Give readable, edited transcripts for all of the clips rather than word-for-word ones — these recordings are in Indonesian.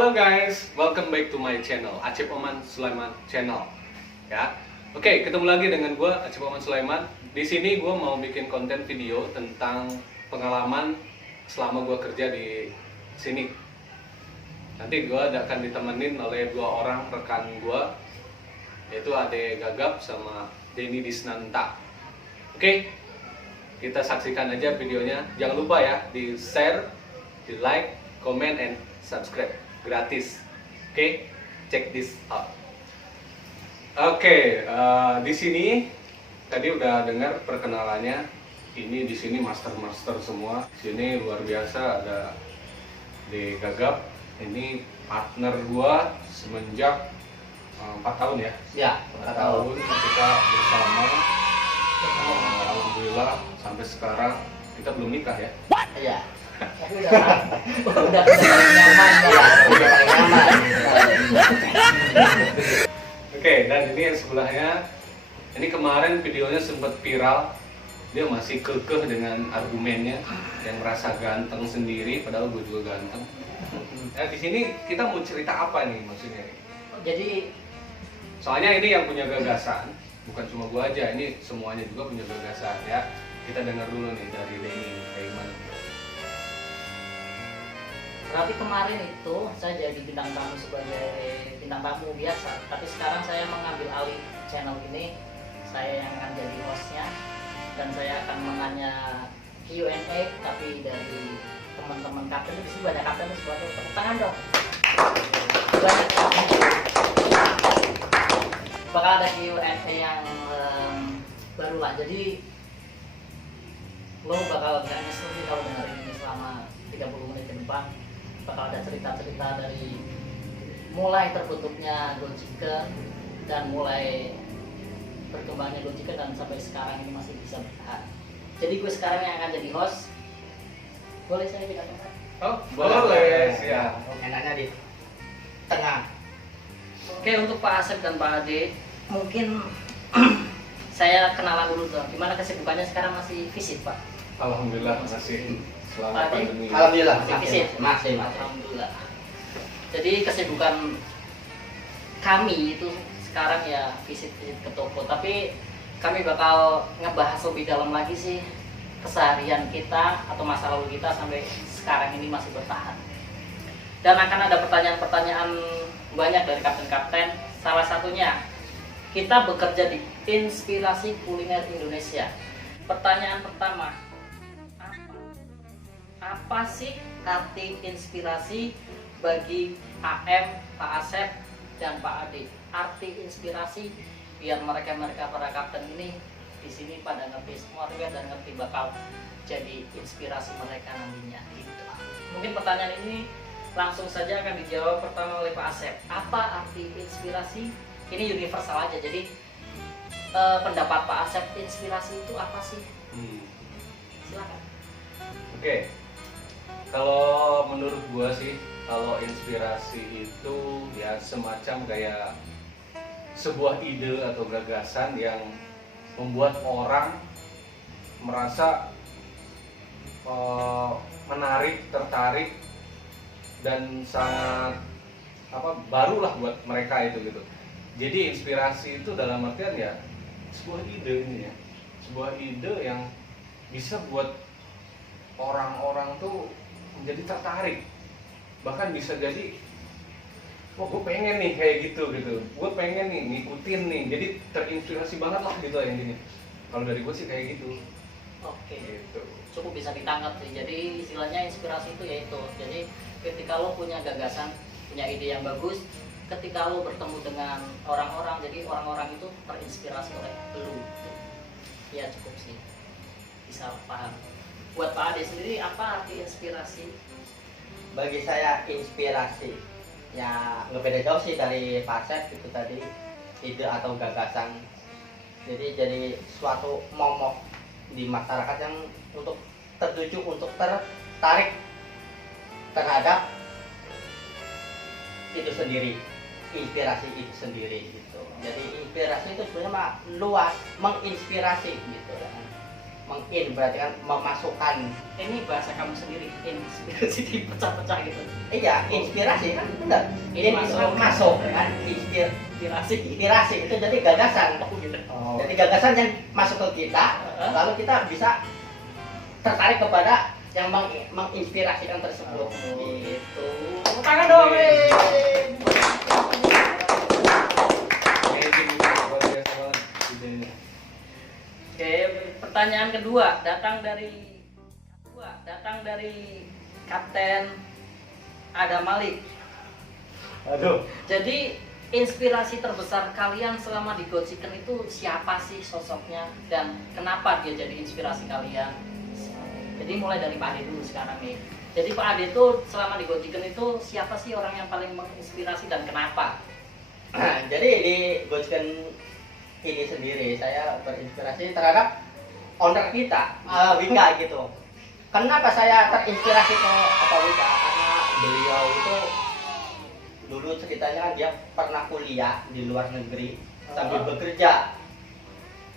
Halo guys, welcome back to my channel, Acep Oman Sulaiman Channel. Ya, oke, ketemu lagi dengan gue Acep Oman Sulaiman. Di sini gue mau bikin konten video tentang pengalaman selama gue kerja di sini. Nanti gue akan ditemenin oleh dua orang rekan gue, yaitu Ade Gagap sama Denny Disnanta. Oke, kita saksikan aja videonya. Jangan lupa ya, di share, di like, comment, and subscribe gratis. Oke, check this out. Oke, di sini tadi udah dengar perkenalannya. Ini di sini master semua. Sini luar biasa, ada di Gagap. Ini partner gua semenjak 4 tahun ya. Ya, 4 tahun kita bersama. Alhamdulillah sampai sekarang kita belum nikah ya. iya. Udah nyaman ya, udah nyaman. Oke, dan ini yang sebelahnya. Ini kemarin videonya sempat viral. Dia masih kekeh dengan argumennya yang merasa ganteng sendiri, padahal gue juga ganteng. Nah, di sini kita mau cerita apa nih maksudnya? Jadi Soalnya ini yang punya gagasan, bukan cuma gue aja, ini semuanya juga punya gagasan ya. Kita dengar dulu nih dari Denny, kayak gimana? berarti kemarin itu saya jadi bintang tamu sebagai bintang tamu biasa, tapi sekarang saya mengambil alih channel ini. Saya yang akan jadi hostnya dan saya akan menanya Q&A, tapi dari teman-teman kapten. Di sini banyak kapten, sebuah tepuk tangan dong. Banyak kapten. Bakal ada Q&A yang baru lah, jadi lo bakal gak nyesel sih kalau dengerin ini selama 30 menit ke depan. Bakal ada cerita-cerita dari mulai terbentuknya Go Chicken dan mulai berkembangnya Go Chicken dan sampai sekarang ini masih bisa bertahan. Jadi gue sekarang yang akan jadi host. Boleh saya pindah tempat? Oh, boleh. Ya. Enaknya di tengah. Oke, untuk Pak Asep dan Pak Ade, mungkin saya kenalan dulu dong. Gimana kesibukannya sekarang, masih visit Pak? Alhamdulillah masih selama Ade? pandemi. Alhamdulillah Masih visit? masih. Alhamdulillah. Jadi kesibukan kami itu sekarang ya visit-visit ke toko, tapi kami bakal ngebahas lebih dalam lagi sih keseharian kita atau masa lalu kita sampai sekarang ini masih bertahan. Dan akan ada pertanyaan-pertanyaan banyak dari kapten-kapten. Salah satunya, kita bekerja di Inspirasi Kuliner Indonesia. Pertanyaan pertama, apa sih arti inspirasi bagi AM, Pak Asep, dan Pak Ade? Arti inspirasi biar mereka para kapten ini di sini pada ngerti semua dan ngerti bakal jadi inspirasi mereka nantinya. Gitu. Mungkin pertanyaan ini langsung saja akan dijawab pertama oleh Pak Asep. Apa arti inspirasi? Ini universal aja. Jadi pendapat Pak Asep, inspirasi itu apa sih? Silakan. Oke. Kalau menurut gua sih, kalau inspirasi itu ya semacam kayak sebuah ide atau gagasan yang membuat orang merasa menarik, tertarik, dan sangat barulah buat mereka itu gitu. Jadi inspirasi itu dalam artian ya sebuah ide ini ya, sebuah ide yang bisa buat orang-orang tuh menjadi tertarik, bahkan bisa jadi wah gue pengen nih kayak gitu, gue pengen nih ngikutin nih, jadi terinspirasi banget lah gitu yang gini. Kalau dari gue sih kayak gitu. Oke. Gitu. Cukup bisa ditangkap sih. Jadi istilahnya inspirasi itu yaitu, jadi ketika lo punya gagasan, punya ide yang bagus, ketika lo bertemu dengan orang-orang, jadi orang-orang itu terinspirasi oleh lo. Ya cukup sih, bisa paham. Buat Pak Ade sendiri, apa arti inspirasi? Bagi saya inspirasi ya nggak jauh sih dari Pak Asep itu tadi, ide atau gagasan. Jadi suatu momok di masyarakat yang untuk tertuju, untuk tertarik terhadap itu sendiri, inspirasi itu sendiri gitu. Jadi inspirasi itu sebenarnya luas, menginspirasi gitu kan. meng-in berarti kan memasukkan. Ini bahasa kamu sendiri, inspirasi dipecah-pecah gitu. Iya, inspirasi kan benar. In Ini masuk. masuk kan, Inspirasi. inspirasi itu jadi gagasan. Oh gitu. Jadi gagasan yang masuk ke kita, lalu kita bisa tertarik kepada yang menginspirasikan tersebut. Oh. Gitu. Tepuk tangan dong, Amazing, luar biasa banget idenya. Oke, pertanyaan kedua datang dari Kapten Adam Malik. Aduh. Jadi inspirasi terbesar kalian selama di God Chicken itu siapa sih sosoknya dan kenapa dia jadi inspirasi kalian? Jadi mulai dari Pak Ade dulu sekarang nih. Jadi Pak Ade itu selama di God Chicken itu siapa sih orang yang paling menginspirasi dan kenapa? Jadi di Gojken ini sendiri saya berinspirasi terhadap owner kita, Wika gitu. Kenapa saya terinspirasi ke Wika? Karena beliau itu dulu ceritanya kan dia pernah kuliah di luar negeri sambil bekerja.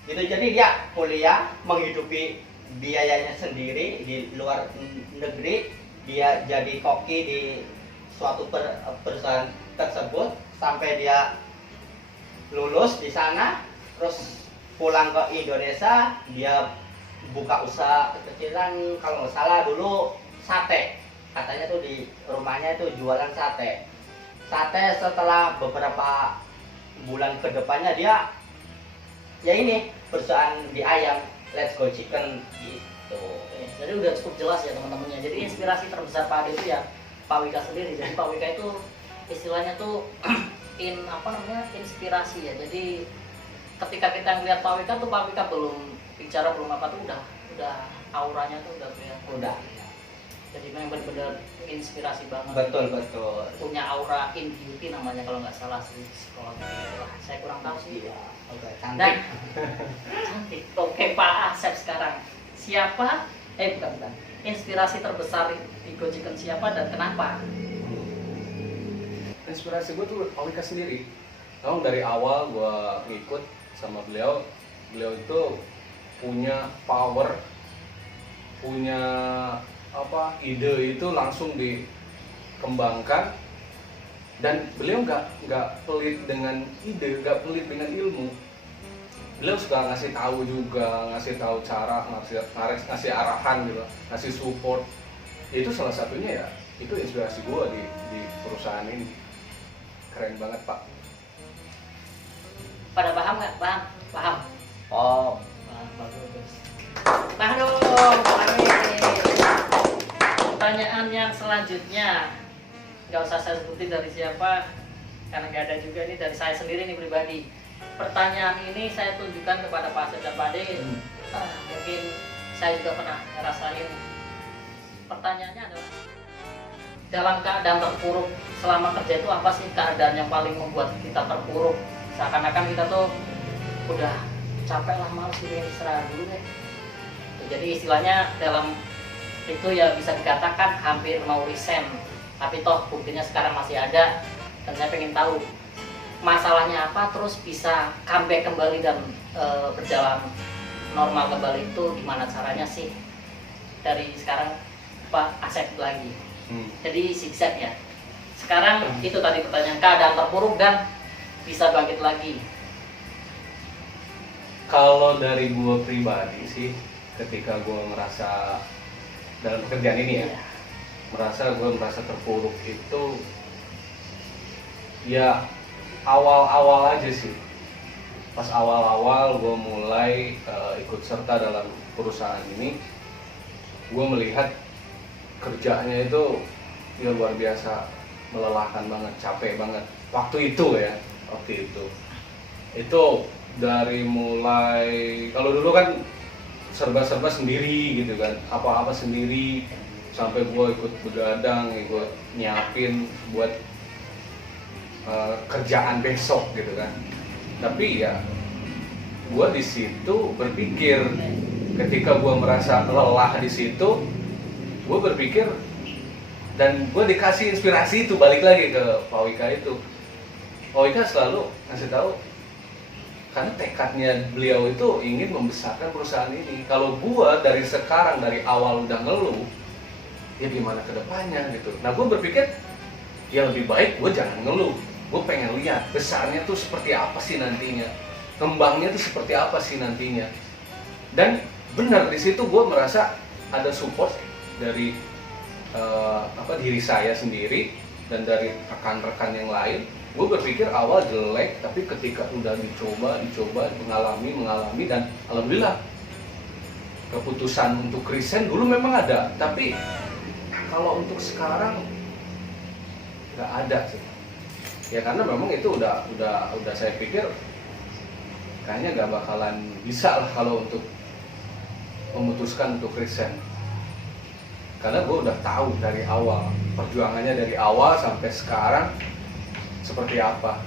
Gitu, jadi dia kuliah menghidupi biayanya sendiri di luar negeri. Dia jadi koki di suatu perusahaan tersebut sampai dia lulus di sana, terus pulang ke Indonesia, dia buka usaha kecilan, kalau nggak salah dulu sate, katanya tuh di rumahnya itu jualan sate. Setelah beberapa bulan kedepannya dia ya ini perusahaan di ayam Let's Go Chicken gitu. Jadi udah cukup jelas ya teman-temannya. Jadi inspirasi terbesar Pak Ade itu ya Pak Wika sendiri. Jadi Pak Wika itu istilahnya tuh inspirasi ya. Jadi ketika kita ngeliat Pak Wika tuh Pak Wika belum bicara belum apa tuh udah auranya tuh udah kelihatan. Udah. Jadi memang benar-benar inspirasi banget. Betul. Punya aura in beauty namanya kalau nggak salah sih psikolog gitu lah. Saya kurang tahu sih. Iya. Oke, Dan cantik. cantik. Oke Pak Asep sekarang. Siapa? Bukan. Inspirasi terbesar di Go Chicken siapa dan kenapa? Inspirasi gue tuh Pak Wika sendiri. Memang dari awal gue ngikut sama beliau itu punya power, punya ide itu langsung dikembangkan, dan beliau nggak pelit dengan ide, nggak pelit dengan ilmu. Beliau suka ngasih tahu juga, ngasih tahu cara, ngasih arahan gitu, ngasih support. Itu salah satunya ya, itu inspirasi gue di perusahaan ini. Keren banget Pak. Pada paham nggak? Paham. Oh, Bagus. Tahan dong, pertanyaan yang selanjutnya nggak usah saya sebutin dari siapa karena nggak ada juga, ini dari saya sendiri nih pribadi. Pertanyaan ini saya tunjukkan kepada Pak Asep dan Pak Ade. Mungkin saya juga pernah ngerasain. Pertanyaannya adalah dalam keadaan terpuruk selama kerja itu apa sih keadaan yang paling membuat kita terpuruk? Seakan-akan kita tuh udah capek lah, males gitu, istirahat dulu deh. Jadi istilahnya dalam itu ya bisa dikatakan hampir mau resign, tapi toh buktinya sekarang masih ada dan saya pengen tahu masalahnya apa, terus bisa comeback kembali dan berjalan normal kembali itu gimana caranya sih dari sekarang Pak Asep lagi. Jadi zigzag ya. Sekarang itu tadi pertanyaan keadaan terpuruk dan bisa bangkit lagi. Kalau dari gue pribadi sih, ketika gue merasa dalam pekerjaan ini ya, gue merasa terpuruk itu ya awal-awal aja sih. Pas awal-awal gue mulai ikut serta dalam perusahaan ini, gue melihat kerjanya itu ya luar biasa, melelahkan banget, capek banget. Waktu itu dari mulai, kalau dulu kan serba-serba sendiri gitu kan, apa-apa sendiri, sampai gue ikut begadang, ikut nyiapin buat kerjaan besok gitu kan. Tapi ya gue di situ berpikir, ketika gue merasa lelah di situ, gue berpikir dan gue dikasih inspirasi itu, balik lagi ke Pak Wika itu. Pak Wika selalu ngasih tahu, karena tekadnya beliau itu ingin membesarkan perusahaan ini. Kalau gua dari sekarang, dari awal udah ngeluh, ya gimana ke depannya gitu. Nah gua berpikir, ya lebih baik gua jangan ngeluh. Gua pengen lihat besarnya tuh seperti apa sih nantinya, kembangnya tuh seperti apa sih nantinya. Dan benar di situ gua merasa ada support dari diri saya sendiri dan dari rekan-rekan yang lain. Gue berpikir awal jelek, tapi ketika udah dicoba, mengalami, dan alhamdulillah keputusan untuk resign dulu memang ada, tapi kalau untuk sekarang nggak ada sih. Ya karena memang itu udah saya pikir kayaknya nggak bakalan bisa lah kalau untuk memutuskan untuk resign. Karena gue udah tahu dari awal, perjuangannya dari awal sampai sekarang seperti apa.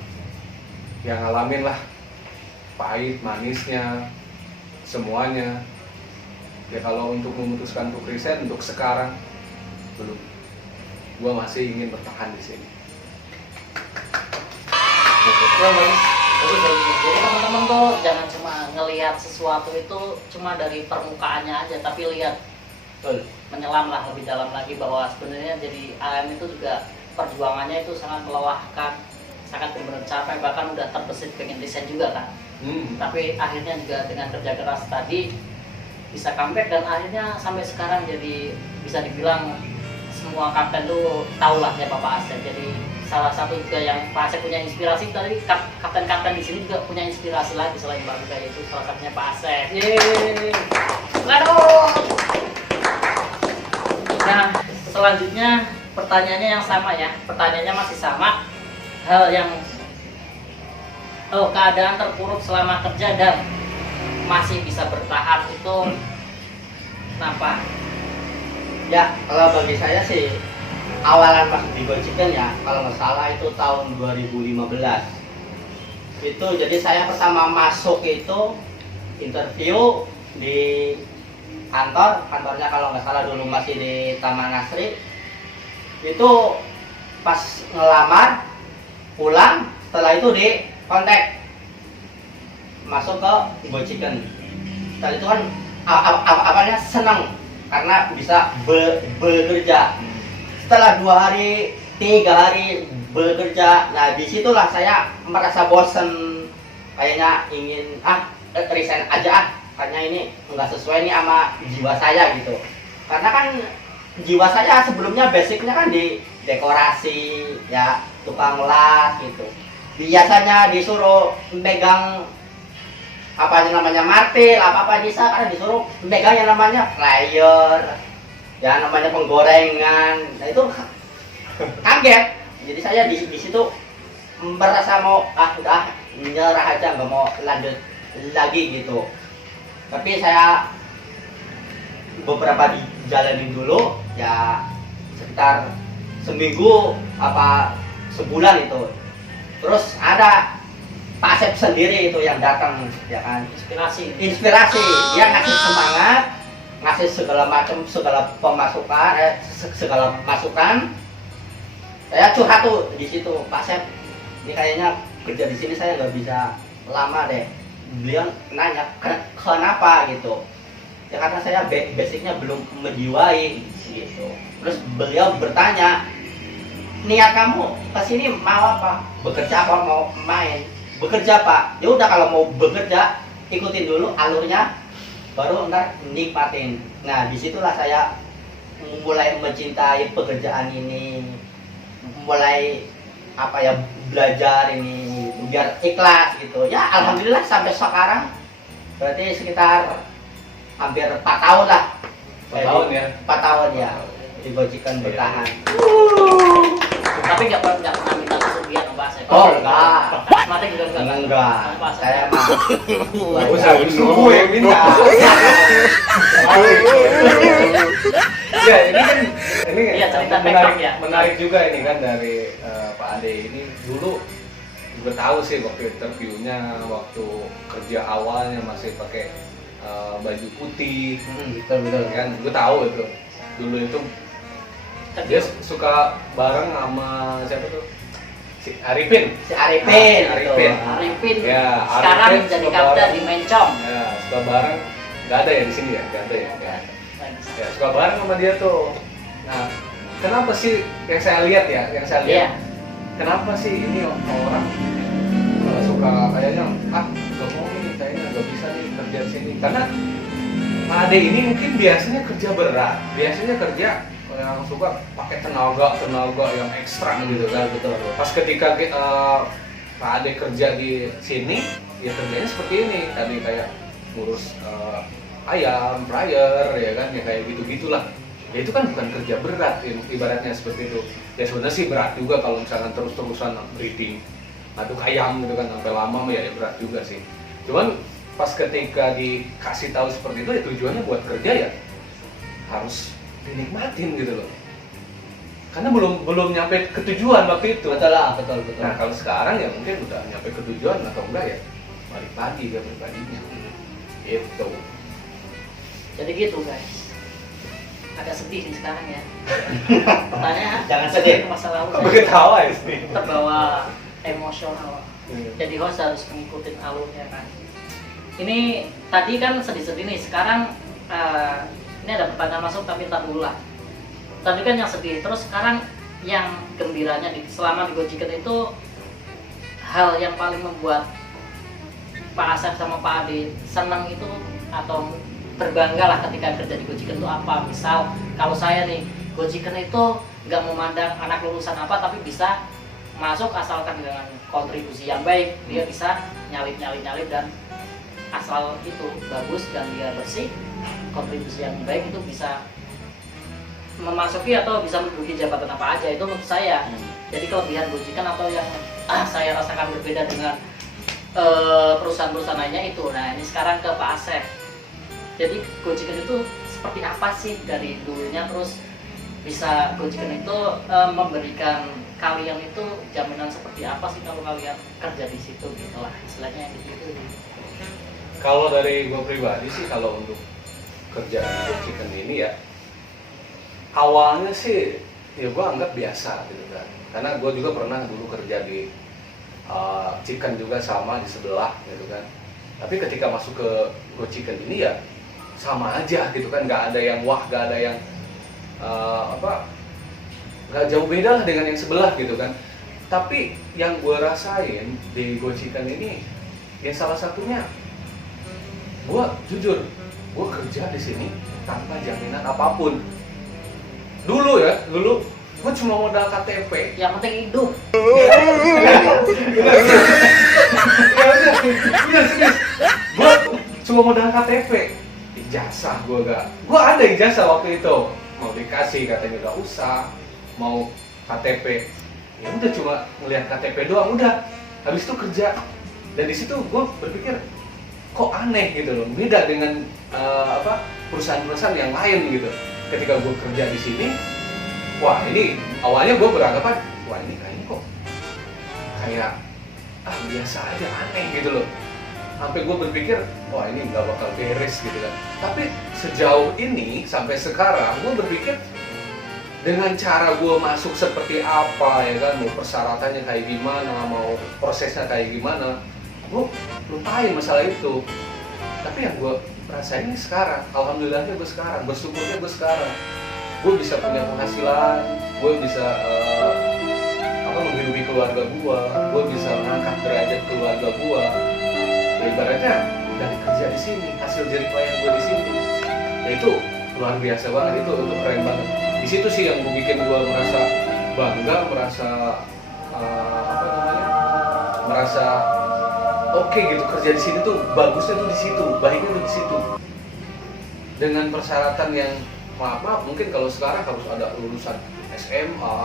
Yang ngalamin lah pahit, manisnya, semuanya. Ya kalau untuk memutuskan untuk resign untuk sekarang belum. Gue masih ingin bertahan di sini. Jadi teman-teman tuh jangan cuma ngelihat sesuatu itu cuma dari permukaannya aja, tapi lihat menyelam lah lebih dalam lagi bahwa sebenarnya jadi AM itu juga perjuangannya itu sangat melelahkan, sangat benar capek, bahkan udah terbesit pengen resign juga kan. Tapi akhirnya juga dengan kerja keras tadi bisa comeback dan akhirnya sampai sekarang jadi bisa dibilang semua kapten tuh tahu lah ya Bapak Asep. Jadi salah satu juga yang Pak Asep punya inspirasi tadi, kapten-kapten di sini juga punya inspirasi lagi selain Mbak Mika, yaitu salah satunya Pak Asep. Yeay. Aduh. Nah, selanjutnya pertanyaannya yang sama ya, pertanyaannya masih sama. Hal yang keadaan terpuruk selama kerja dan masih bisa bertahan itu kenapa? Ya, kalau bagi saya sih awalan pas di Gojek ya, kalau nggak salah itu tahun 2015. Itu jadi saya pertama masuk itu interview di kantornya kalau nggak salah dulu masih di Taman Nasri. Itu pas ngelamar pulang, setelah itu di kontak masuk ke Gojek. Setelah itu kan awalnya senang karena bisa bekerja. Setelah 2 hari, 3 hari bekerja, nah disitulah saya merasa bosen, kayaknya ingin resign aja karena ini nggak sesuai nih sama jiwa saya gitu. Karena kan jiwa saya sebelumnya basicnya kan di dekorasi ya, tukang las gitu. Biasanya disuruh megang apa namanya martil, apa bisa, karena disuruh megang yang namanya fryer, ya namanya penggorengan. Nah itu kaget. Jadi saya di situ merasa mau udah nyerah aja, nggak mau lanjut lagi gitu. Tapi saya beberapa dijalanin dulu ya, sekitar seminggu apa sebulan itu. Terus ada Pak Asep sendiri itu yang datang ya kan, inspirasi dia ngasih semangat, ngasih segala macam, segala pemasukan, segala masukan. Saya curhat tuh di situ, Pak Asep ini kayaknya kerja di sini saya nggak bisa lama deh. Beliau nanya kenapa gitu ya, karena saya basicnya belum menjiwai gitu. Terus beliau bertanya, niat kamu kesini mau apa, bekerja apa mau main? Bekerja Pak. Ya udah, kalau mau bekerja ikutin dulu alurnya, baru ntar nikmatin. Nah disitulah saya mulai mencintai pekerjaan ini, mulai belajar ini biar ikhlas gitu ya. Alhamdulillah sampai sekarang berarti sekitar hampir 4 tahun lah. 4 tahun ya? 4 tahun ya di Gojek bertahan. Tapi nggak pernah minta kesugihan Pak Asep. Oh enggak. Mati juga Enggak. Saya mah Justru gue yang minta. Ya ini Iya, cerita menarik juga ini kan dari Pak Ade ini. Dulu gue tahu sih waktu interviewnya, waktu kerja awalnya masih pakai baju putih, betul kan? Gue tahu itu dulu itu dia suka bareng sama siapa tuh, Si Arifin. Si Arifin, Ah, Arifin. itu. Arifin Ya, sekarang Arifin jadi suka kapten bareng. di Mencong. Ya, suka bareng. Nggak ada ya di sini ya? Nggak ada ya? Ya. Ya, suka bareng sama dia tuh. Nah, kenapa sih yang saya lihat ya? Yang saya lihat, Iya. kenapa sih ini orang suka kayaknya nggak mau nih, kayaknya nggak bisa nih kerja di sini? Karena Pak Ade ini mungkin biasanya kerja berat, biasanya kerja yang suka pakai tenaga yang ekstra gitu kan. Betul. Pas ketika Pak Ade kerja di sini, ya kerjanya seperti ini tadi, kayak ngurus ayam, fryer, ya kan, ya kayak gitu-gitulah. Ya itu kan bukan kerja berat, ibaratnya seperti itu. Ya sebenarnya sih berat juga kalau misalkan terus-terusan breeding, ngaduk ayam gitu kan sampai lama, ya berat juga sih. Cuman pas ketika dikasih tahu seperti itu, ya tujuannya buat kerja ya harus dinikmatin gitu loh. Karena belum nyampe ke tujuan waktu itu. Betul lah, betul. Nah kalau sekarang ya mungkin udah nyampe ke tujuan atau enggak, ya balik lagi ke pribadinya. Itu. Jadi gitu guys. Agak sedih nih sekarang ya. Pertanyaan. Jangan sedih. Ke masa lalu Kok saya ketawa ya sih? terbawa emosional. Jadi host harus mengikuti alurnya kan. Ini tadi kan sedih-sedih nih. Sekarang ini ada pertanyaan masuk tapi ntar dulu lah. Tadi kan yang sedih, terus sekarang yang gembiranya selama di Gojiken itu, hal yang paling membuat Pak Asep sama Pak Ade senang itu atau berbangga lah ketika kerja di Gojiken itu apa? Misal kalau saya nih, Gojiken itu nggak memandang anak lulusan apa, tapi bisa masuk asalkan dengan kontribusi yang baik, dia bisa nyalip dan asal itu bagus dan dia bersih, kontribusi yang baik itu bisa memasuki atau bisa menduduki jabatan apa aja. Itu menurut saya. Jadi kelebihan Gojiken atau yang saya rasakan berbeda dengan perusahaan-perusahaan lainnya itu. Nah ini sekarang ke Pak Asep. Jadi Gojiken itu seperti apa sih dari dulunya, terus bisa Gojiken itu memberikan kalian itu jaminan seperti apa sih kalau kalian kerja di situ gitu lah, istilahnya gitu. Kalau dari gue pribadi sih, kalau untuk kerja di Gojiken ini ya, awalnya sih ya gue anggap biasa gitu kan. Karena gue juga pernah dulu kerja di Chicken juga sama di sebelah gitu kan. Tapi ketika masuk ke Gojiken ini ya sama aja gitu kan, nggak ada yang wah, nggak ada yang nggak jauh beda lah dengan yang sebelah gitu kan. Tapi yang gue rasain di Gojiken ini ya salah satunya, gue jujur, gue kerja di sini tanpa jaminan apapun. Dulu gue cuma modal KTP. Yang penting hidup. Gue cuma modal KTP. Ijazah gue ada ijazah waktu itu, mau dikasih katanya gak usah, mau KTP ya udah, cuma ngelihat KTP doang udah, habis itu kerja. Dan di situ gue berpikir kok aneh gitu loh, beda dengan perusahaan-perusahaan yang lain gitu. Ketika gue kerja di sini, wah ini awalnya gue beranggapan, wah ini kayaknya kok kayak biasa aja, aneh gitu loh. Sampai gue berpikir, wah ini nggak bakal beres gitu kan. Tapi sejauh ini sampai sekarang gue berpikir dengan cara gue masuk seperti apa ya kan, mau persyaratannya kayak gimana, mau prosesnya kayak gimana, gue lupain masalah itu. Tapi yang gue rasain ini sekarang, alhamdulillahnya gue sekarang, bersyukurnya gue sekarang, gue bisa punya penghasilan, gue bisa menghidupi keluarga gue bisa mengangkat derajat keluarga gue. Ibaratnya dari kerja di sini, hasil jerih payah gue di sini, ya itu luar biasa banget, itu keren banget. Di situ sih yang bikin gue merasa bangga, merasa oke gitu, kerja di sini tuh bagusnya tuh di situ, baiknya tuh di situ. Dengan persyaratan yang maaf mungkin kalau sekarang harus ada lulusan SMA,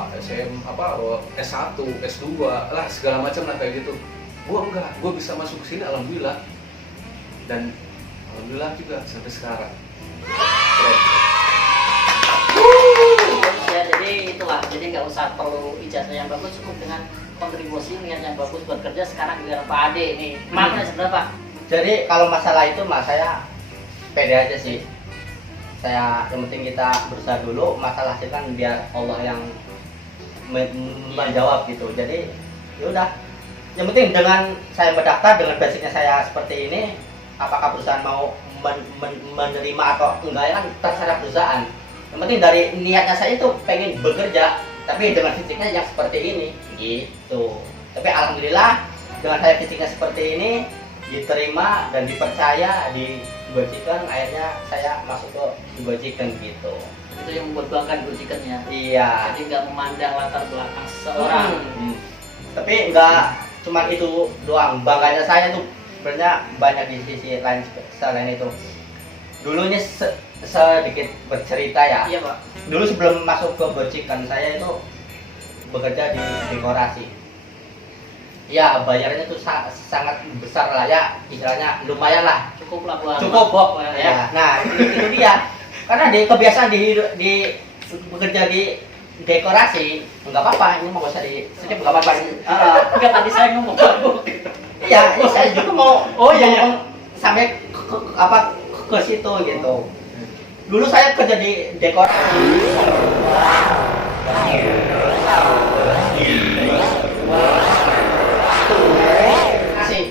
S1, S2 lah segala macam lah kayak gitu. Gue enggak, gue bisa masuk ke sini alhamdulillah, dan alhamdulillah juga sampai sekarang. Ya jadi itulah, jadi nggak usah perlu ijazah yang bagus, cukup dengan kontribusi niat yang bagus buat kerja. Sekarang di dalam Pak Ade nih, makanya sebenarnya Pak. Jadi kalau masalah itu mas, saya pede aja sih. Saya yang penting kita berusaha dulu, masalah hasil kan biar Allah yang menjawab gitu. Jadi Ya udah, yang penting dengan saya mendaftar dengan basicnya saya seperti ini, apakah perusahaan mau menerima atau enggak ya kan terserah perusahaan. Yang penting dari niatnya saya itu pengen bekerja, tapi dengan fisiknya yang seperti ini gitu. Tapi alhamdulillah dengan saya fisiknya seperti ini diterima dan dipercaya, digajikan, akhirnya saya masuk ke Gojek gitu. Itu yang membuat bangga Gojek ya. Iya. Jadi nggak memandang latar belakang seseorang. Tapi nggak cuma itu doang, bangganya saya tuh sebenarnya banyak di sisi lain selain itu. Dulunya sedikit bercerita ya. Iya Pak. Dulu sebelum masuk ke Gojek kan saya itu bekerja di dekorasi. Ya bayarnya tuh sangat besar lah ya, istilahnya lumayan lah. Cukup lah buat Cukup mabok ya. ya. Nah itu dia. Karena di kebiasaan di bekerja di dekorasi nggak apa-apa, ini mau nggak usah di skip nggak apa-apa. Enggak, tadi saya ngomong mabok. Iya, saya juga mau Iya. ngomong sampai ke situ gitu. Dulu saya kerja di dekorasi. Asik.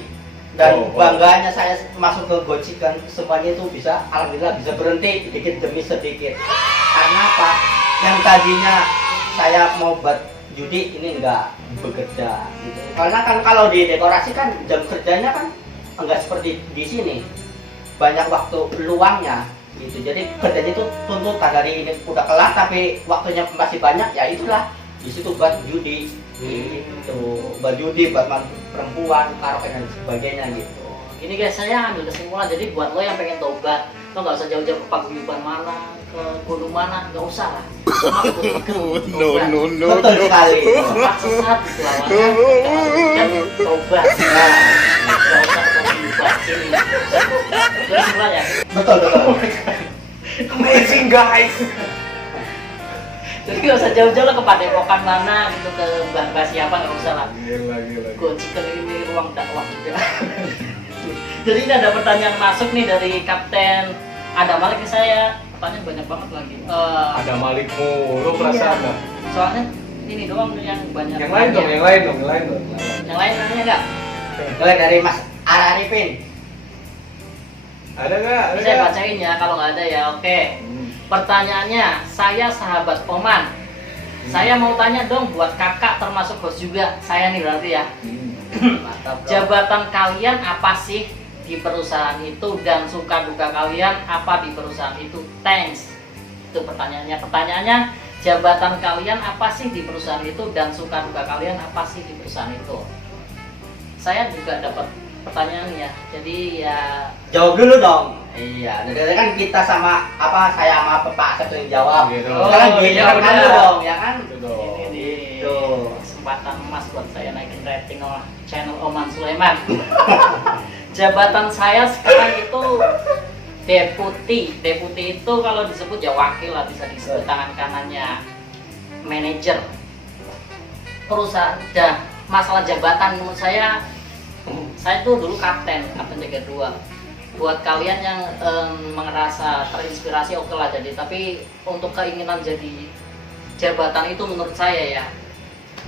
Dan bangganya saya masuk ke Gojek kan semuanya itu bisa, alhamdulillah bisa berhenti sedikit demi sedikit. Karena apa? Yang tadinya saya mau buat judi ini enggak bekerja gitu. Karena kan kalau di dekorasi kan jam kerjanya kan enggak seperti di sini. Banyak waktu luangnya gitu. Jadi kerjanya itu tuntutan dari ini udah kelar tapi waktunya masih banyak, ya itulah di situ buat judi gitu. Buat judi, buat perempuan, karaoke dan sebagainya gitu. Ini guys, saya ambil kesimpulan. Jadi buat lo yang pengen tobat, lo nggak usah jauh-jauh ke paguyuban mana, ke gunung mana, nggak usah lah. No. Betul sekali. Tempat sesat itu lawannya, dan tobat. Nah, nggak usah ke paguyuban sini. Itu kesimpulannya. Betul. Amazing guys. Jadi nggak usah jauh-jauh lah ke Padepokan mana gitu, ke Mbak siapa, nggak usah lah. Gila. Gojek ini ruang dakwah juga. Jadi ini ada pertanyaan masuk nih dari Kapten Ada Malik nih saya. Pertanyaan banyak banget lagi. Ada Malikmu, lu perasaan Iya. nggak? Soalnya ini doang yang banyak. Yang lain dong. Yang lain nanya nggak? Mulai dari Mas Arifin. Ada nggak? Ini saya bacain ya, kalau nggak ada ya oke. Pertanyaannya, saya sahabat Oman. Saya mau tanya dong buat kakak termasuk host juga. Saya nih berarti ya. Mantap. Jabatan kalian apa sih di perusahaan itu dan suka duka kalian apa di perusahaan itu? Thanks. Itu pertanyaannya. Pertanyaannya, jabatan kalian apa sih di perusahaan itu dan suka duka kalian apa sih di perusahaan itu? Saya juga dapat pertanyaan ya. Jadi ya Jawab dulu dong. Iya, dari kan kita sama saya sama Pak Asep yang jawab. Gitu. Sekarang Oh, giliran iya, kamu udah. dong, ya kan? Gitu dong. ini Gitu. kesempatan emas buat saya naikin rating channel Oman Sulaiman. Jabatan saya sekarang itu deputi. Deputi itu kalau disebut ya wakil lah, bisa disebut tangan kanannya manajer perusahaan. Dan masalah jabatan menurut saya tuh dulu kapten jaga 2. Buat kalian yang merasa terinspirasi oke lah jadi, tapi untuk keinginan jadi jabatan itu menurut saya ya,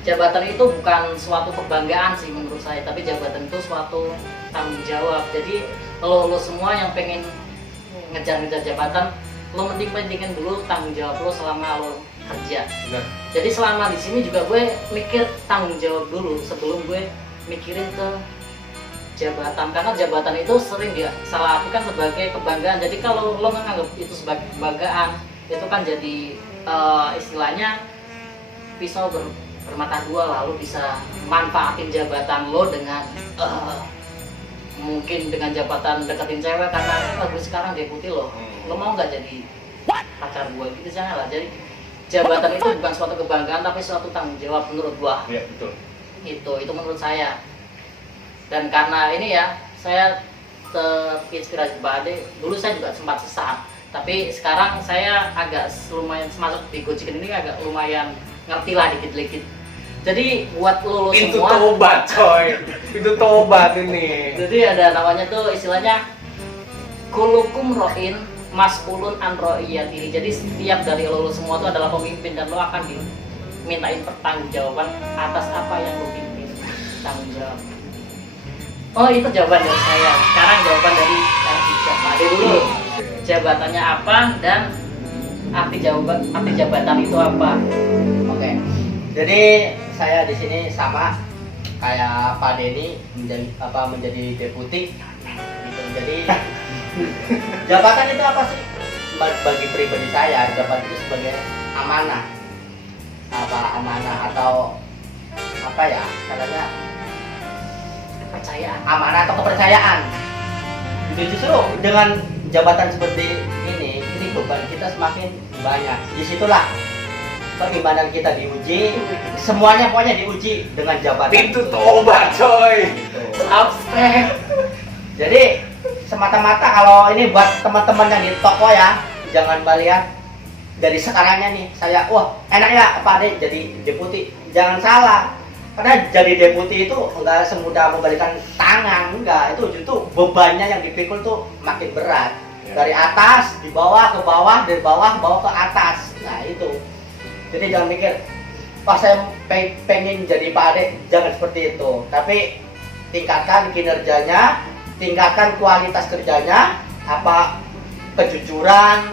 jabatan itu bukan suatu kebanggaan sih menurut saya, tapi jabatan itu suatu tanggung jawab. Jadi lo semua yang pengen ngejar-ngejar jabatan, lo mending-mendingin dulu tanggung jawab lo selama lo kerja. Benar. Jadi selama di sini juga gue mikir tanggung jawab dulu sebelum gue mikirin ke jabatan, karena jabatan itu sering dia salah artikan sebagai kebanggaan. Jadi kalau lo menganggap itu sebagai kebanggaan, itu kan jadi istilahnya pisau bermata dua, lalu bisa manfaatin jabatan lo dengan mungkin dengan jabatan deketin cewek karena gue sekarang deputi lo mau nggak jadi pacar gue gitu, jangan lah. Jadi jabatan itu bukan suatu kebanggaan tapi suatu tanggung jawab menurut gua. Iya, betul. Itu menurut saya. Dan karena ini ya, saya terinspirasi Pak Ade. Dulu saya juga sempat sesat, tapi sekarang saya agak lumayan masuk di Gojek ini agak lumayan ngerti lah dikit-dikit. Jadi buat lo Itu semua, tobat coy. Itu tobat ini. jadi ada namanya tuh istilahnya kulukum ro'in mas'ulun an ro'iyatihi. Jadi setiap dari lo semua itu adalah pemimpin dan lo akan dimintain pertanggungjawaban atas apa yang lo pimpin. tanggung jawab. Oh, itu jawaban dari saya. Sekarang jawaban dari Pak Ade dulu. Jabatannya apa dan arti jabatan itu apa? Oke. Jadi saya di sini sama kayak Pak Denny menjadi deputi. Gitu. Jadi jabatan itu apa sih? Bagi pribadi saya, jabatan itu sebagai amanah. Amanah atau apa ya? Katanya Kepercayaan. amanah atau kepercayaan. Justru dengan jabatan seperti ini beban kita semakin banyak. Disitulah keimanan kita diuji, semuanya pokoknya diuji dengan jabatan. Pintu tobat coy. Abstrak. Jadi semata-mata kalau ini buat teman-teman yang di toko ya, jangan lihat dari sekarangnya nih saya wah enak ya Pak Ade jadi deputi. Jangan salah. Karena jadi deputi itu enggak semudah membalikan tangan, enggak. Itu justru bebannya yang dipikul tuh makin berat. Dari atas, di bawah, ke bawah, dari bawah, bawa ke atas. Nah itu. Jadi jangan mikir, wah saya pengen jadi Pak Ade. Jangan seperti itu. Tapi tingkatkan kinerjanya, tingkatkan kualitas kerjanya, kejujuran,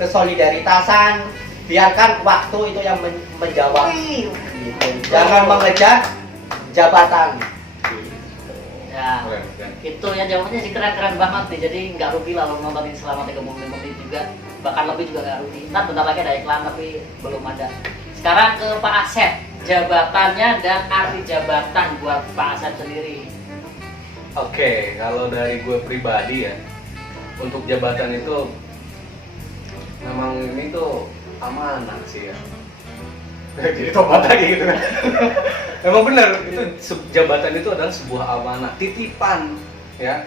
kesolidaritasan. Biarkan waktu itu yang menjawab. Gitu. Jangan mengejar jabatan. Ya, itu ya jawabannya sih keren-keren banget nih. Jadi nggak rugi lah lo nontonin selama 30 menit juga. Bahkan lebih juga nggak rugi. Ntar bentar lagi ada iklan tapi belum ada. Sekarang ke Pak Asep. Jabatannya dan arti jabatan buat Pak Asep sendiri. Oke, kalau dari gue pribadi ya, untuk jabatan itu memang ini tuh amanah sih ya. Jadi tobat lagi gitu kan. Emang benar, itu jabatan itu adalah sebuah amanah, titipan ya.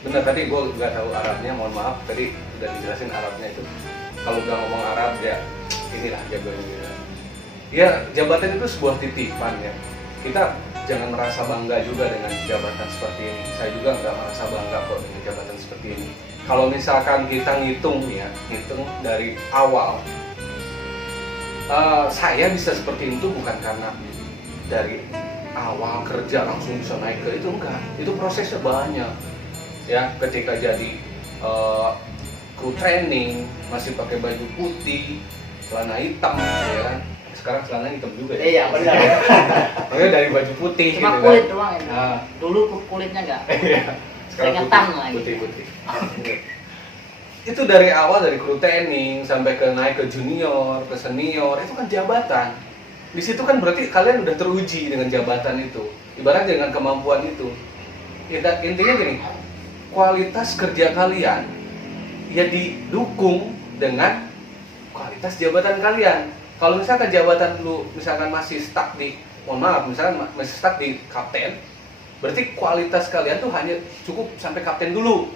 Benar, tadi gue nggak tahu Arabnya, mohon maaf, tadi udah dijelasin Arabnya itu. Kalau udah ngomong Arab ya inilah jabatan. Ya, jabatan itu sebuah titipan ya. Kita jangan merasa bangga juga dengan jabatan seperti ini. Saya juga nggak merasa bangga kok dengan jabatan seperti ini. Kalau misalkan kita ngitung dari awal, saya bisa seperti itu bukan karena dari awal kerja langsung bisa naik ke itu, enggak. Itu prosesnya banyak. Ya, ketika jadi kru training masih pakai baju putih, celana hitam, ya kan. Sekarang celana hitam juga ya. Iya benar. Makanya dari baju putih. Cuma gitu kulit kan. doang ya. Nah. Dulu kulitnya nggak. Iya. Sekarang Keringetan lagi. putih. Itu dari awal, dari kru training sampai ke naik ke junior, ke senior, itu kan jabatan. Di situ kan berarti kalian udah teruji dengan jabatan itu. Ibarat dengan kemampuan itu. Intinya gini, kualitas kerja kalian ya didukung dengan kualitas jabatan kalian. Kalau misalkan jabatan lu misalkan masih stuck di, masih stuck di kapten, berarti kualitas kalian tuh hanya cukup sampai kapten dulu.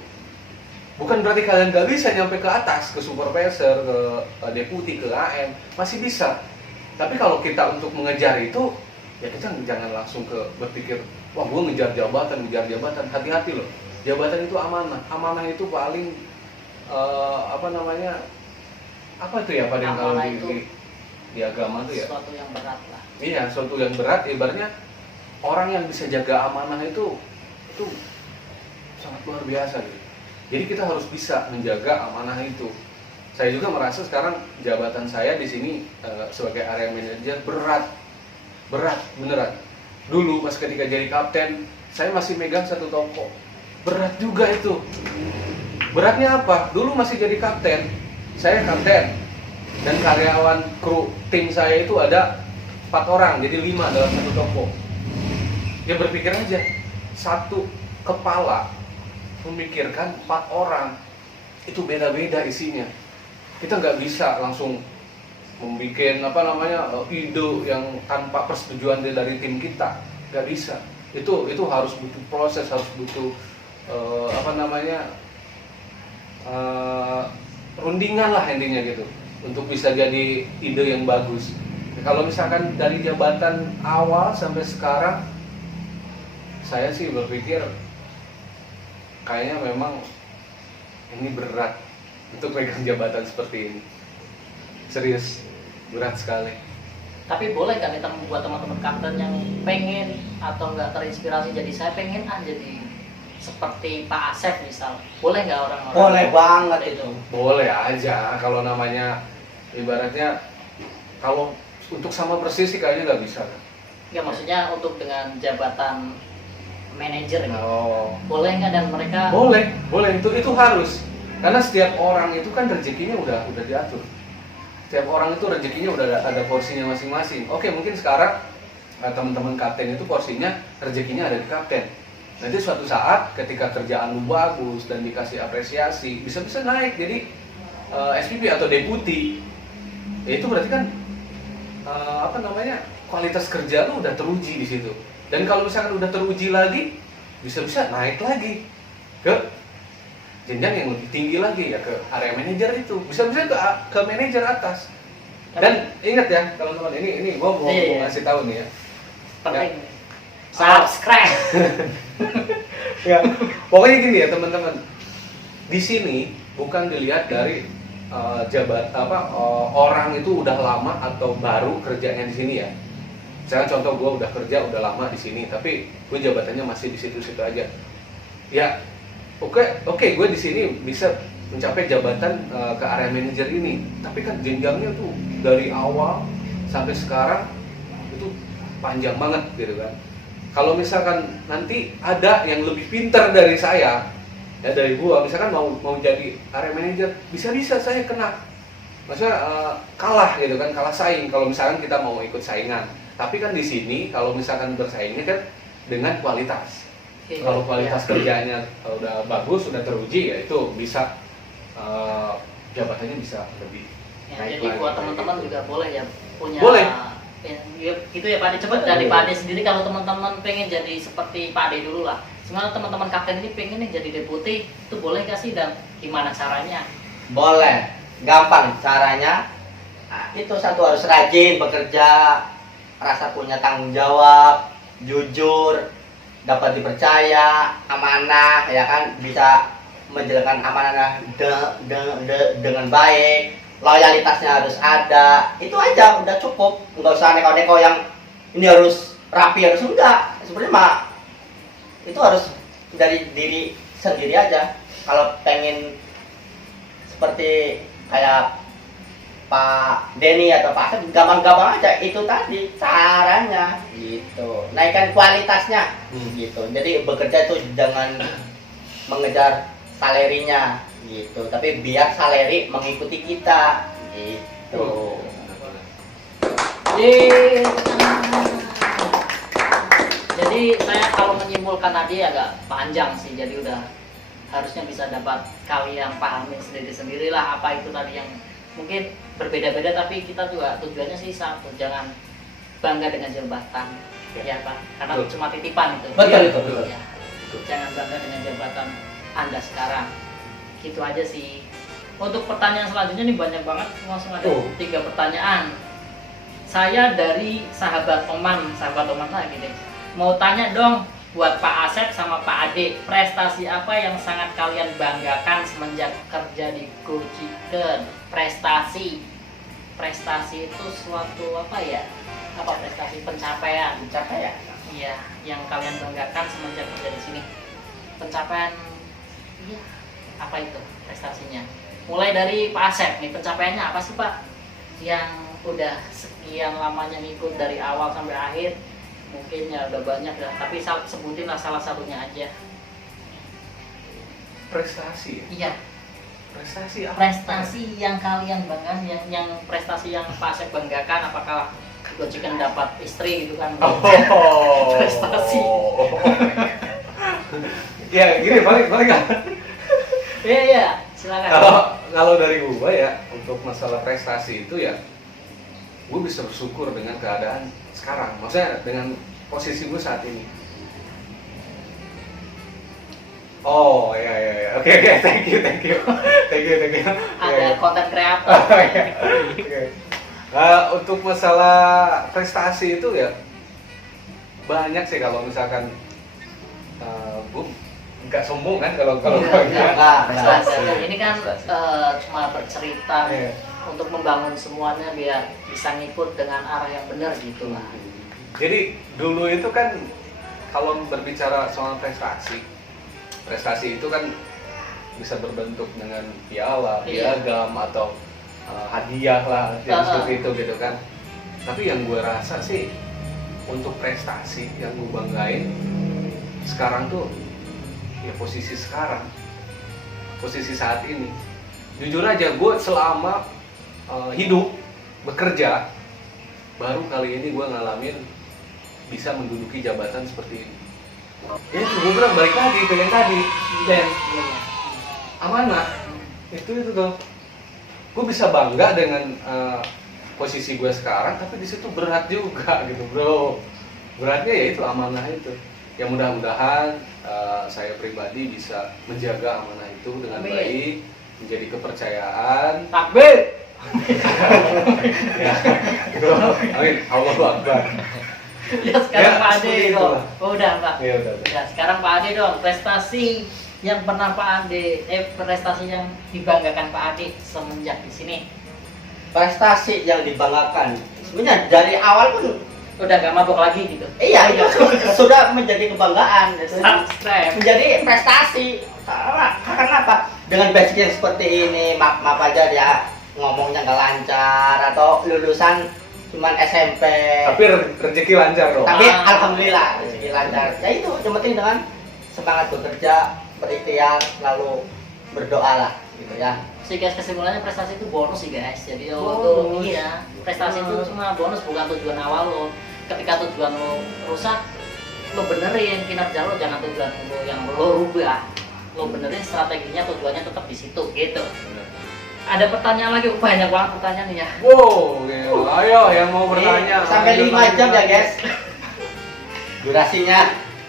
Bukan berarti kalian gak bisa nyampe ke atas, ke supervisor, ke deputi, ke AM, masih bisa. Tapi kalau kita untuk mengejar itu, ya kita jangan langsung berpikir, wah gue ngejar jabatan, hati-hati loh. Jabatan itu amanah, amanah itu paling apa itu ya pada kalau di agama tuh ya? Sesuatu yang berat lah. Iya, sesuatu yang berat. Ibaratnya orang yang bisa jaga amanah itu sangat luar biasa gitu. Jadi kita harus bisa menjaga amanah itu. Saya juga merasa sekarang jabatan saya di sini sebagai area manager berat beneran. Dulu pas ketika jadi kapten, saya masih megang satu toko. Berat juga itu. Beratnya apa? Dulu masih jadi kapten, saya kapten dan karyawan kru tim saya itu ada 4 orang, jadi 5 dalam satu toko. Ya berpikir aja, satu kepala memikirkan 4 orang, itu beda-beda isinya. Kita nggak bisa langsung membuat ide yang tanpa persetujuan dari tim kita, nggak bisa. Itu harus butuh proses, harus butuh rundingan lah intinya gitu, untuk bisa jadi ide yang bagus. Kalau misalkan dari jabatan awal sampai sekarang, saya sih berpikir kayaknya memang ini berat untuk pegang jabatan seperti ini. Serius, berat sekali. Tapi boleh nggak nih buat teman-teman kapten yang pengen atau nggak terinspirasi, jadi saya pengen jadi seperti Pak Asep misal, boleh nggak orang-orang? Boleh banget itu. Boleh aja, kalau namanya ibaratnya kalau untuk sama persis sih kayaknya nggak bisa. Ya maksudnya untuk dengan jabatan manajer gitu. Oh. Boleh nggak, dan mereka Boleh itu harus. Karena setiap orang itu kan rezekinya udah diatur. Setiap orang itu rezekinya udah ada porsinya masing-masing. Oke, mungkin sekarang teman-teman kapten itu porsinya rezekinya ada di kapten. Nanti suatu saat ketika kerjaan lu bagus dan dikasih apresiasi, bisa-bisa naik jadi SPP atau deputi. Ya, itu berarti kan kualitas kerja lu udah teruji di situ. Dan kalau misalkan udah teruji lagi, bisa-bisa naik lagi ke jenjang yang lebih tinggi lagi, ya ke area manajer itu, bisa-bisa ke manajer atas. Dan ingat ya teman-teman, ini gua mau ngasih tahu nih ya, penting subscribe. Ya, pokoknya gini ya teman-teman, di sini bukan dilihat dari orang itu udah lama atau baru kerjanya di sini ya. Misalnya contoh gue udah kerja udah lama di sini, tapi gue jabatannya masih di situ-situ aja. Ya, oke, gue di sini bisa mencapai jabatan ke area manajer ini, tapi kan jenjangnya tuh dari awal sampai sekarang itu panjang banget gitu kan. Kalau misalkan nanti ada yang lebih pintar dari saya, ya dari gua, misalkan mau jadi area manajer, bisa-bisa saya kena, maksudnya kalah gitu kan, kalah saing. Kalau misalkan kita mau ikut saingan, tapi kan di sini kalau misalkan bersaingnya kan dengan kualitas. Kalau kualitas kerjanya udah bagus, udah teruji, ya itu bisa jabatannya bisa lebih naik. Jadi buat teman-teman juga boleh ya punya. Boleh. Ya, gitu ya Pak Ade. Coba dari Pak Ade sendiri, kalau teman-teman pengen jadi seperti Pak Ade dulu lah. Sebenarnya teman-teman kapten ini pengen nih jadi deputi, itu boleh gak sih, dan gimana caranya? Boleh, gampang caranya. Nah, itu satu, harus rajin bekerja, rasa punya tanggung jawab, jujur, dapat dipercaya, amanah, ya kan, bisa menjalankan amanah dengan baik. Loyalitasnya harus ada, itu aja udah cukup, nggak usah neko-neko yang ini harus rapi, harus enggak. Sebenarnya mah itu harus dari diri sendiri aja. Kalau pengen seperti kayak Pak Denny atau Pak Asep, gampang-gampang aja, itu tadi caranya gitu, naikkan kualitasnya gitu. Jadi bekerja itu jangan mengejar salarinya gitu, tapi biar salary mengikuti kita gitu. Jadi saya kalau menyimpulkan tadi agak panjang sih, jadi udah harusnya bisa dapat kalian pahami sendiri-sendiri lah apa itu tadi yang mungkin berbeda-beda, tapi kita juga tujuannya sih satu, jangan bangga dengan jabatan ya Pak, karena cuma titipan itu. Betul. Ya. Jangan bangga dengan jabatan Anda sekarang. Gitu aja sih. Untuk pertanyaan selanjutnya nih banyak banget, langsung ada 3 pertanyaan. Saya dari sahabat Oman lagi deh. Mau tanya dong buat Pak Asep sama Pak Ade, prestasi apa yang sangat kalian banggakan semenjak kerja di Go Chicken? Prestasi itu suatu apa ya? Apa prestasi? Pencapaian. Iya, yang kalian banggakan semenjak kerja di sini. Pencapaian, iya. Apa itu prestasinya? Mulai dari Pak Asep nih, pencapaiannya apa sih Pak? Yang udah sekian lamanya ngikut dari awal sampai akhir, mungkin ya udah banyak ya, tapi sebutin lah salah satunya aja. Prestasi ya? Iya. Prestasi apa? Prestasi yang kalian banggakan, yang prestasi yang Pak Asep banggakan, apakah Go Chicken dapat istri gitu kan? Prestasi. Ya gini, balik kan. Iya, silakan. Kalau dari gua ya, untuk masalah prestasi itu ya, gua bisa bersyukur dengan keadaan sekarang. Maksudnya dengan posisi gua saat ini. Oh ya. Oke, thank you. Ada konten kreator. Oke. Untuk masalah prestasi itu ya banyak sih, kalau misalkan gua nggak sombong kan kalau Enggak. Ini kan cuma bercerita. untuk membangun semuanya biar bisa ngikut dengan arah yang benar gitu lah. Jadi dulu itu kan kalau berbicara soal prestasi, prestasi itu kan bisa berbentuk dengan piala, Iya. piagam atau hadiah lah, yang seperti itu gitu kan. Tapi yang gue rasa sih untuk prestasi yang gue banggain sekarang tuh ya posisi sekarang, posisi saat ini. Jujur aja gue selama hidup bekerja baru kali ini gue ngalamin bisa menduduki jabatan seperti ini. Ya itu gue bilang balik lagi ke yang tadi, dan amanah itu tuh. Gue bisa bangga dengan posisi gue sekarang, tapi di situ berat juga gitu bro. Beratnya ya itu amanah itu. Ya mudah-mudahan saya pribadi bisa menjaga amanah itu dengan Amin. baik, menjadi kepercayaan. Takbir. Ya, gitu. Amin. Allahu Akbar. Ya sekarang Ya, Pak Ade seperti dong. itulah. Oh, udah Pak. Ya udah. Udah, sekarang Pak Ade dong, prestasi yang pernah Pak Ade, prestasi yang dibanggakan Pak Ade semenjak di sini. Prestasi yang dibanggakan sebenarnya dari awal pun Udah gak mabok lagi gitu. iya itu sudah menjadi kebanggaan, Subscribe. menjadi prestasi. Karena apa? Dengan basic yang seperti ini, maaf aja ya ngomongnya nggak lancar atau lulusan cuman SMP. Tapi rezeki lancar dong. Tapi Ah. alhamdulillah rezeki lancar. Ya itu yang penting dengan semangat bekerja, berikhtiar, lalu berdoa lah gitu ya. Sih guys, kesimpulannya prestasi itu bonus sih guys. Jadi Bonus. untuk iya, prestasi itu cuma bonus, bukan tujuan awal lo. Ketika tujuan lo rusak, lo benerin kinerja lo, jangan tujuan lo yang lo rubah. Lo benerin strateginya, tujuannya tetap di situ gitu. Ada pertanyaan lagi, banyak banget pertanyaan nih ya. Wow, gila. Ayo yang mau bertanya. Ini sampai 5 jam ya guys. Durasinya.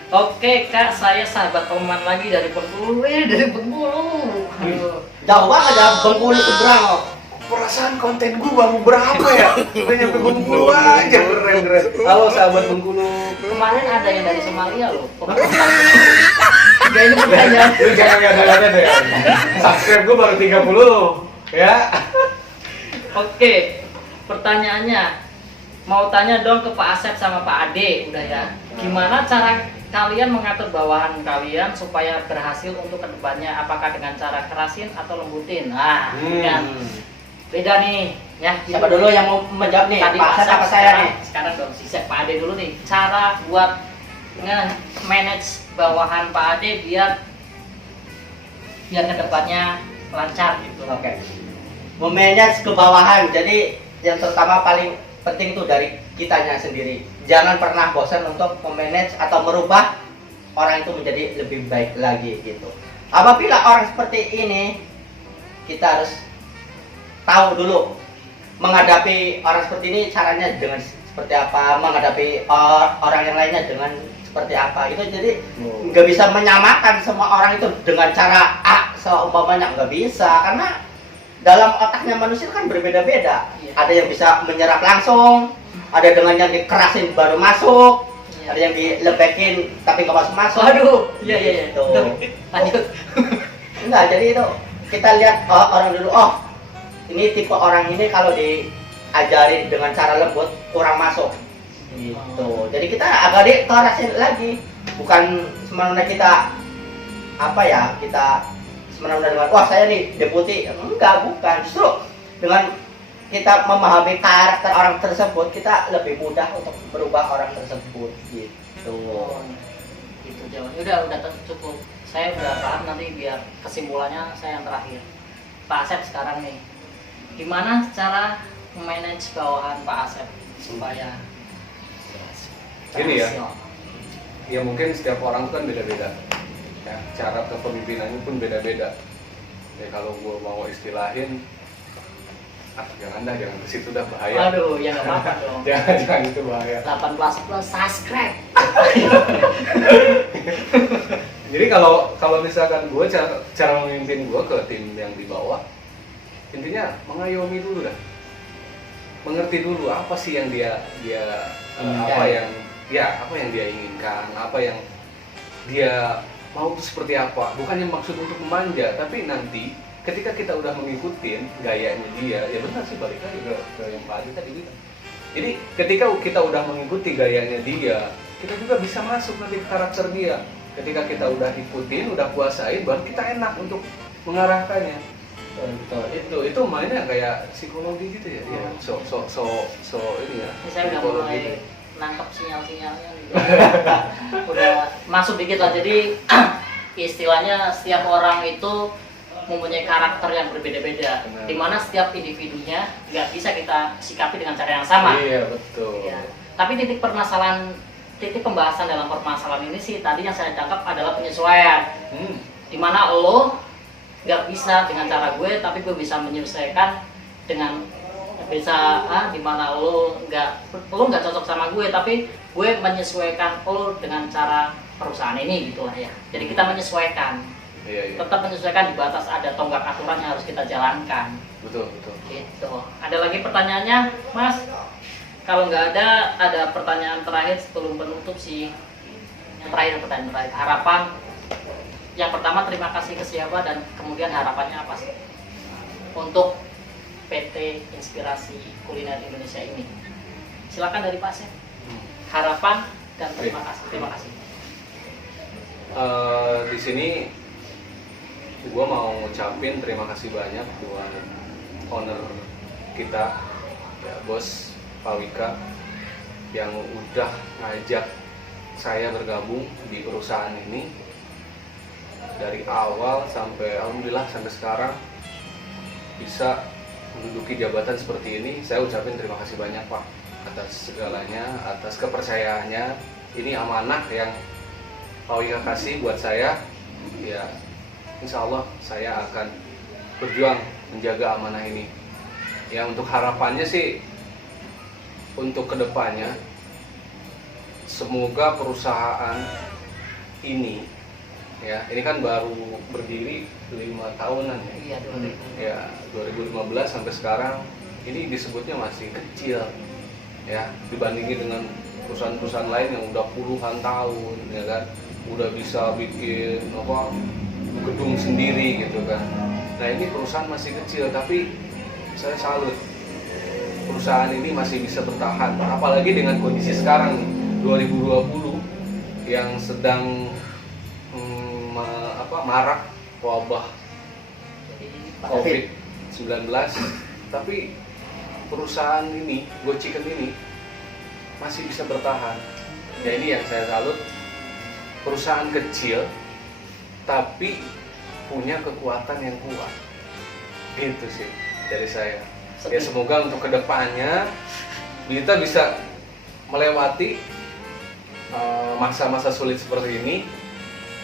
Oke kak, saya sahabat Oman lagi dari Bengkulu. Dari Bengkulu. Aduh. Jauh banget ya Bengkulu seberang loh. Perasaan konten gue baru berapa ya? Udah nyampe Bengkulu aja, keren. Halo sahabat Bengkulu. Kemarin ada yang dari Somalia loh. Gak ini pertanyaan. Lu jangan ngada-ngada deh. Subscribe gue baru 30 loh. Ya. Oke, pertanyaannya mau tanya dong ke Pak Asep sama Pak Ade, udah ya. Gimana cara kalian mengatur bawahan kalian supaya berhasil untuk kedepannya? Apakah dengan cara kerasin atau lembutin? Nah, kan beda nih, ya. Siapa dulu yang mau menjawab nih? Tadi Pak Asep apa saya nih? Sekarang dong si Pak Ade dulu nih. Cara buat nge-manage bawahan Pak Ade biar kedepannya lancar gitu. Oke. Memanage ke bawahan. Jadi yang terutama paling penting itu dari kitanya sendiri. Jangan pernah bosan untuk memanage atau merubah orang itu menjadi lebih baik lagi gitu. Apabila orang seperti ini, kita harus tahu dulu menghadapi orang seperti ini caranya dengan seperti apa, menghadapi orang yang lainnya dengan seperti apa. Itu jadi nggak bisa menyamakan semua orang itu dengan cara A seumpamanya, nggak bisa, karena dalam otaknya manusia kan berbeda-beda. Iya. Ada yang bisa menyerap langsung, ada dengan yang dikerasin baru masuk, Iya. ada yang dilepekin tapi nggak masuk-masuk. Waduh, iya. Gitu. Lanjut. Enggak, jadi itu kita lihat orang dulu, oh ini tipe orang ini kalau diajarin dengan cara lembut kurang masuk gitu. Jadi kita agak dikerasin lagi, bukan semena-mena kita apa ya, kita semena-mena dengan wah saya nih deputi, enggak, bukan. Justru dengan kita memahami karakter orang tersebut, kita lebih mudah untuk berubah orang tersebut gitu. Oh, gitu jawabannya. Udah cukup. Saya udah paham, nanti biar kesimpulannya saya yang terakhir. Pak Asep sekarang nih, gimana cara manage bawahan Pak Asep supaya Gini ya. berhasil? Ya mungkin setiap orang tuh kan beda-beda. Ya, cara kepemimpinannya pun beda-beda. Ya kalau gue mau istilahin, jangan ke situ dah, bahaya. Waduh, ya nggak apa-apa dong. Jangan itu bahaya. 18 plus subscribe. Jadi kalau misalkan gue cara memimpin gue ke tim yang di bawah, intinya mengayomi dulu dah, mengerti dulu apa sih yang dia apa yang dia inginkan, apa yang dia mau itu seperti apa. Bukan yang maksud untuk memanja, tapi nanti ketika kita udah mengikuti gayanya dia, ya benar sih balik lagi ke yang Pak Adi tadi bilang. Jadi ketika kita udah mengikuti gayanya dia, kita juga bisa masuk nanti ke karakter dia. Ketika kita udah ikutin, udah kuasain, baru kita enak untuk mengarahkannya. Itu mainnya kayak psikologi gitu ya. Ya, so ini ya. Ini saya udah psikologi mulai gitu. nangkep sinyal-sinyalnya nih. Udah masuk dikit lah. Jadi istilahnya setiap orang itu mempunyai karakter yang berbeda-beda, Benar. dimana setiap individunya nggak bisa kita sikapi dengan cara yang sama. Iya betul. Ya. Tapi titik pembahasan dalam permasalahan ini sih tadi yang saya tangkap adalah penyesuaian. Dimana lo nggak bisa dengan cara gue, tapi gue bisa menyesuaikan dengan dimana lo nggak cocok sama gue, tapi gue menyesuaikan lo dengan cara perusahaan ini gitulah ya. Jadi kita menyesuaikan. Iya. Tetap menyesuaikan di batas ada tonggak aturan yang harus kita jalankan. Betul. Gitu. Ada lagi pertanyaannya, Mas? Kalau nggak ada pertanyaan terakhir sebelum penutup sih. Yang terakhir, pertanyaan terakhir. Harapan yang pertama, terima kasih ke siapa dan kemudian harapannya apa sih untuk PT Inspirasi Kuliner Indonesia ini? Silakan dari Pak Sep. Harapan dan terima kasih. Terima kasih. Di sini gue mau ngucapin terima kasih banyak buat owner kita, ya, Bos Pak Wika, yang udah ngajak saya bergabung di perusahaan ini dari awal sampai alhamdulillah sampai sekarang bisa menduduki jabatan seperti ini. Saya ucapin terima kasih banyak Pak atas segalanya, atas kepercayaannya. Ini amanah yang Pak Wika kasih buat saya. Ya, insya Allah saya akan berjuang menjaga amanah ini. Ya, untuk harapannya sih, untuk kedepannya semoga perusahaan ini, ya ini kan baru berdiri 5 tahunan ya. Iya, Ya 2015 sampai sekarang ini disebutnya masih kecil ya dibandingin dengan perusahaan-perusahaan lain yang udah puluhan tahun ya kan, udah bisa bikin gedung sendiri gitu kan. Nah ini perusahaan masih kecil tapi saya salut perusahaan ini masih bisa bertahan, apalagi dengan kondisi sekarang 2020 yang sedang marak wabah COVID-19, tapi perusahaan ini, Go Chicken ini masih bisa bertahan. Ya ini yang saya salut, perusahaan kecil tapi punya kekuatan yang kuat. Gitu sih dari saya. Ya semoga untuk kedepannya kita bisa melewati masa-masa sulit seperti ini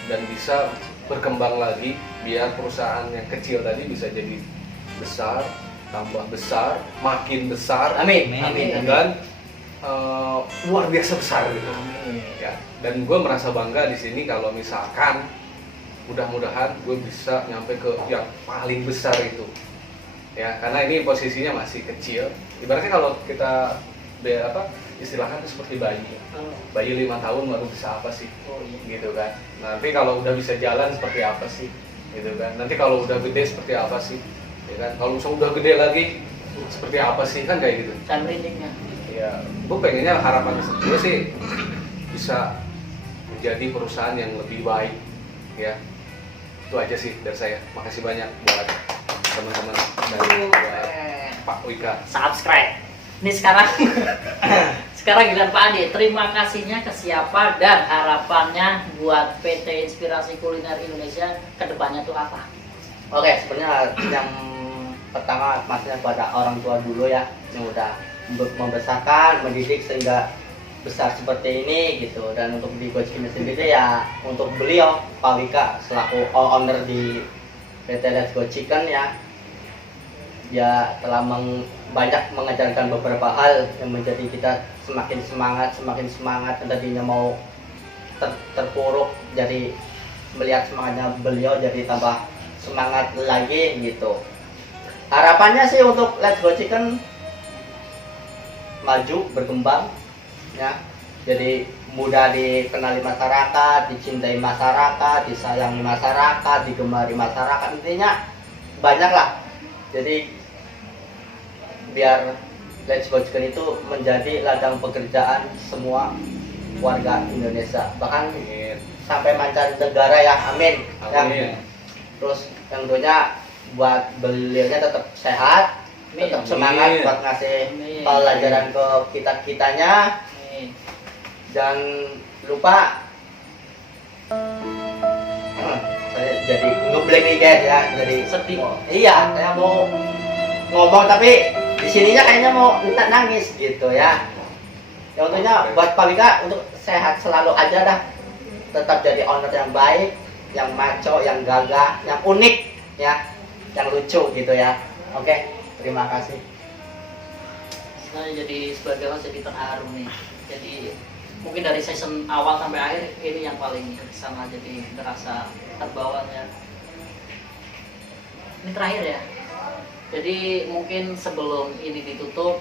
dan bisa berkembang lagi, biar perusahaan yang kecil tadi bisa jadi besar, tambah besar, makin besar. Amin. Dan luar biasa besar gitu. Ya. Dan gue merasa bangga di sini kalau misalkan mudah-mudahan gue bisa nyampe ke yang paling besar itu. Ya, karena ini posisinya masih kecil. Ibaratnya kalau kita istilahnya itu seperti bayi. Bayi 5 tahun baru bisa apa sih? Gitu kan. Nanti kalau udah bisa jalan seperti apa sih? Gitu kan. Nanti kalau udah gede seperti apa sih? Ya kan. Kalau misalnya udah gede lagi seperti apa sih? Kan kayak gitu. Dan rindingnya. Ya, gue pengennya harapan gue sih bisa menjadi perusahaan yang lebih baik. Ya. Itu aja sih dari saya. Makasih banyak buat teman-teman dari Pak Wika. Subscribe. Ini sekarang giliran Pak Adi. Terima kasihnya ke siapa dan harapannya buat PT Inspirasi Kuliner Indonesia kedepannya tuh apa? Oke, sebenarnya yang pertama maksudnya pada orang tua dulu ya, yang udah membesarkan, mendidik sehingga besar seperti ini gitu. Dan untuk di Go Chicken sendiri ya, untuk beliau Pak Wika selaku owner di PT Let's Go Chicken ya, dia telah banyak mengajarkan beberapa hal yang menjadi kita semakin semangat dan tadinya mau terpuruk, jadi melihat semangatnya beliau jadi tambah semangat lagi gitu. Harapannya sih untuk Let's Go Chicken maju, berkembang ya, jadi mudah dikenali masyarakat, dicintai masyarakat, disayangi masyarakat, digemari masyarakat. Intinya banyak lah. Jadi biar Let's Go Chicken itu menjadi ladang pekerjaan semua warga Indonesia, bahkan Amin. sampai mancanegara ya, amin. Amin. Terus yang tentunya buat beliaunya tetap sehat, Amin. tetap semangat Amin. buat ngasih Amin. pelajaran ke kita-kitanya. Amin. Jangan lupa saya jadi ngeblank nih guys ya, jadi Sedih. iya, saya mau ngomong tapi di sininya kayaknya mau minta nangis gitu ya. Yang tentunya buat Pak Wika untuk sehat selalu aja dah, tetap jadi owner yang baik, yang maco, yang gagah, yang unik ya, yang lucu gitu ya. Oke, terima kasih. Saya jadi sebagai host jadi terharu nih. Jadi mungkin dari season awal sampai akhir ini yang paling sama, jadi terasa terbawa ya. Ini terakhir ya. Jadi mungkin sebelum ini ditutup,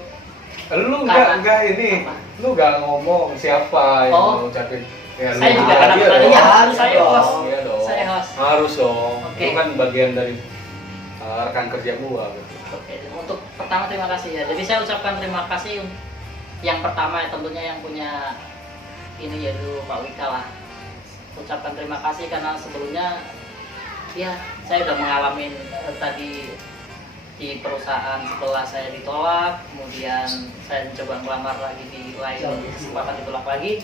Lu Karena- enggak ini. Apa? Lu enggak ngomong siapa yang Oh. mau ucapin. Ya, saya lu. juga Ah, karena iya pertanyaan dong. harus saya dong. host. Iya dong. Saya host. Harus dong. Oke. Itu kan bagian dari rekan kerja gua gitu. Oke, untuk pertama terima kasih ya. Jadi saya ucapkan terima kasih yang pertama ya, tentunya yang punya ini yaitu Pak Wika lah. Ucapkan terima kasih karena sebelumnya ya saya udah mengalami tadi di perusahaan setelah saya ditolak, kemudian saya mencoba melamar lagi di lain kesempatan ditolak lagi.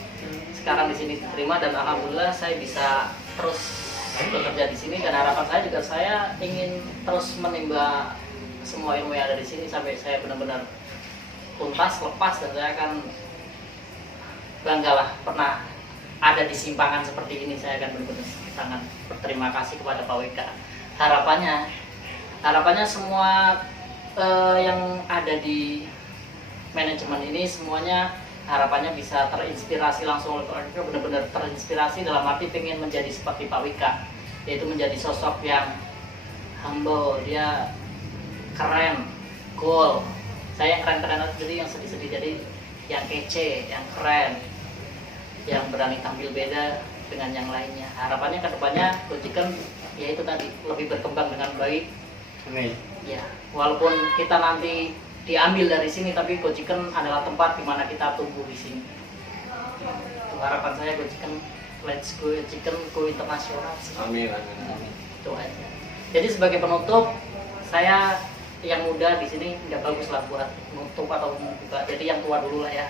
Sekarang di sini diterima dan alhamdulillah saya bisa terus bekerja di sini, dan harapan saya juga saya ingin terus menimba semua ilmu yang ada di sini sampai saya benar-benar tuntas lepas, dan saya akan banggalah pernah ada di simpangan seperti ini. Saya akan benar-benar sangat berterima kasih kepada Pak Wika. Harapannya semua yang ada di manajemen ini semuanya harapannya bisa terinspirasi langsung oleh Pak Wika, benar-benar terinspirasi dalam arti pengen menjadi seperti Pak Wika, yaitu menjadi sosok yang humble, dia keren, cool. Saya yang keren-keren aja, jadi yang sedih-sedih, jadi yang kece, yang keren, yang berani tampil beda dengan yang lainnya. Harapannya ke depannya Go Chicken ya itu tadi lebih berkembang dengan baik. Amin. Ya, walaupun kita nanti diambil dari sini, tapi Go Chicken adalah tempat di mana kita tumbuh di sini. Itu harapan saya, Go Chicken, let's go Chicken, go internasional. Amin, amin. Amin. Itu aja. Jadi sebagai penutup, saya yang muda di sini nggak bagus lah buat menutup atau membuka. Jadi yang tua dulu lah ya.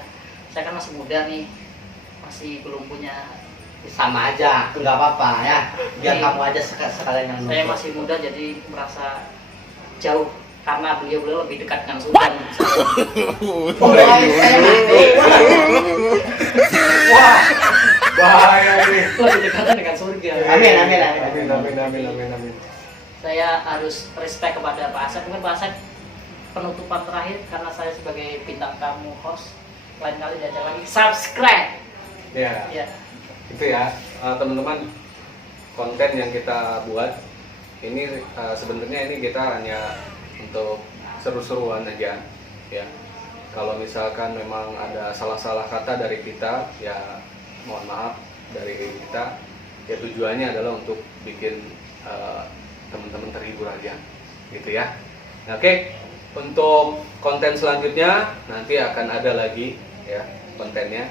Saya kan masih muda nih, masih belum punya. Sama aja, nggak apa-apa ya. Biar Oke. kamu aja sekalian yang Saya nonton. masih muda jadi merasa jauh karena beliau lebih dekat dengan Sultan. Oh, saya nanti. Wah, bahaya ini. Lebih dekatnya dengan surga. Amin, amin, amin. Amin, amin, amin, amin, amin. Saya harus respect kepada Pak Asep. Mungkin Pak Asep penutupan terakhir, karena saya sebagai bintang tamu host, lain kali diajak lagi subscribe. Ya, Ya. itu ya, teman-teman, konten yang kita buat ini sebenarnya ini kita hanya untuk seru-seruan aja ya. Kalau misalkan memang ada salah-salah kata dari kita ya mohon maaf dari kita, ya tujuannya adalah untuk bikin teman-teman terhibur aja gitu ya. Nah, oke, untuk konten selanjutnya nanti akan ada lagi ya kontennya.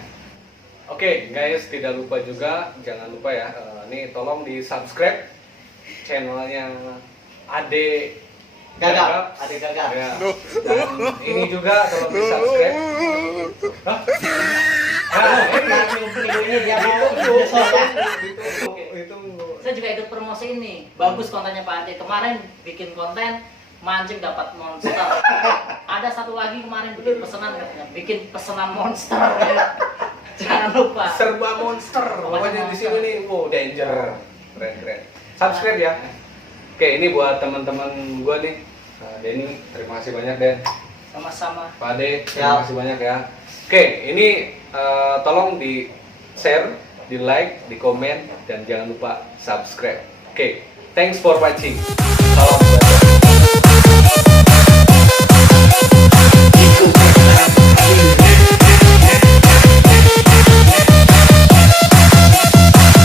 Oke guys, tidak lupa juga, jangan lupa ya, ini tolong di subscribe channelnya Ade Gagap, ada gagap. ya. Dan ini juga tolong di subscribe. Hah? Nah, Ini dia mau besok ya. itu Saya juga ikut promosi ini. Bagus kontennya Pak Ade. Kemarin bikin konten mancing dapat monster. Ada satu lagi kemarin bikin pesanan katanya, bikin pesanan monster. Jangan lupa. serba monster. Pokoknya di sini nih, wow danger. Keren. Subscribe ya. Oke, ini buat teman-teman gua nih. Denny, terima kasih banyak Den. Sama-sama. Pak Ade, Siap. terima kasih banyak ya. Oke, ini tolong di share, di like, di komen, dan jangan lupa subscribe. Oke, thanks for watching. Salam.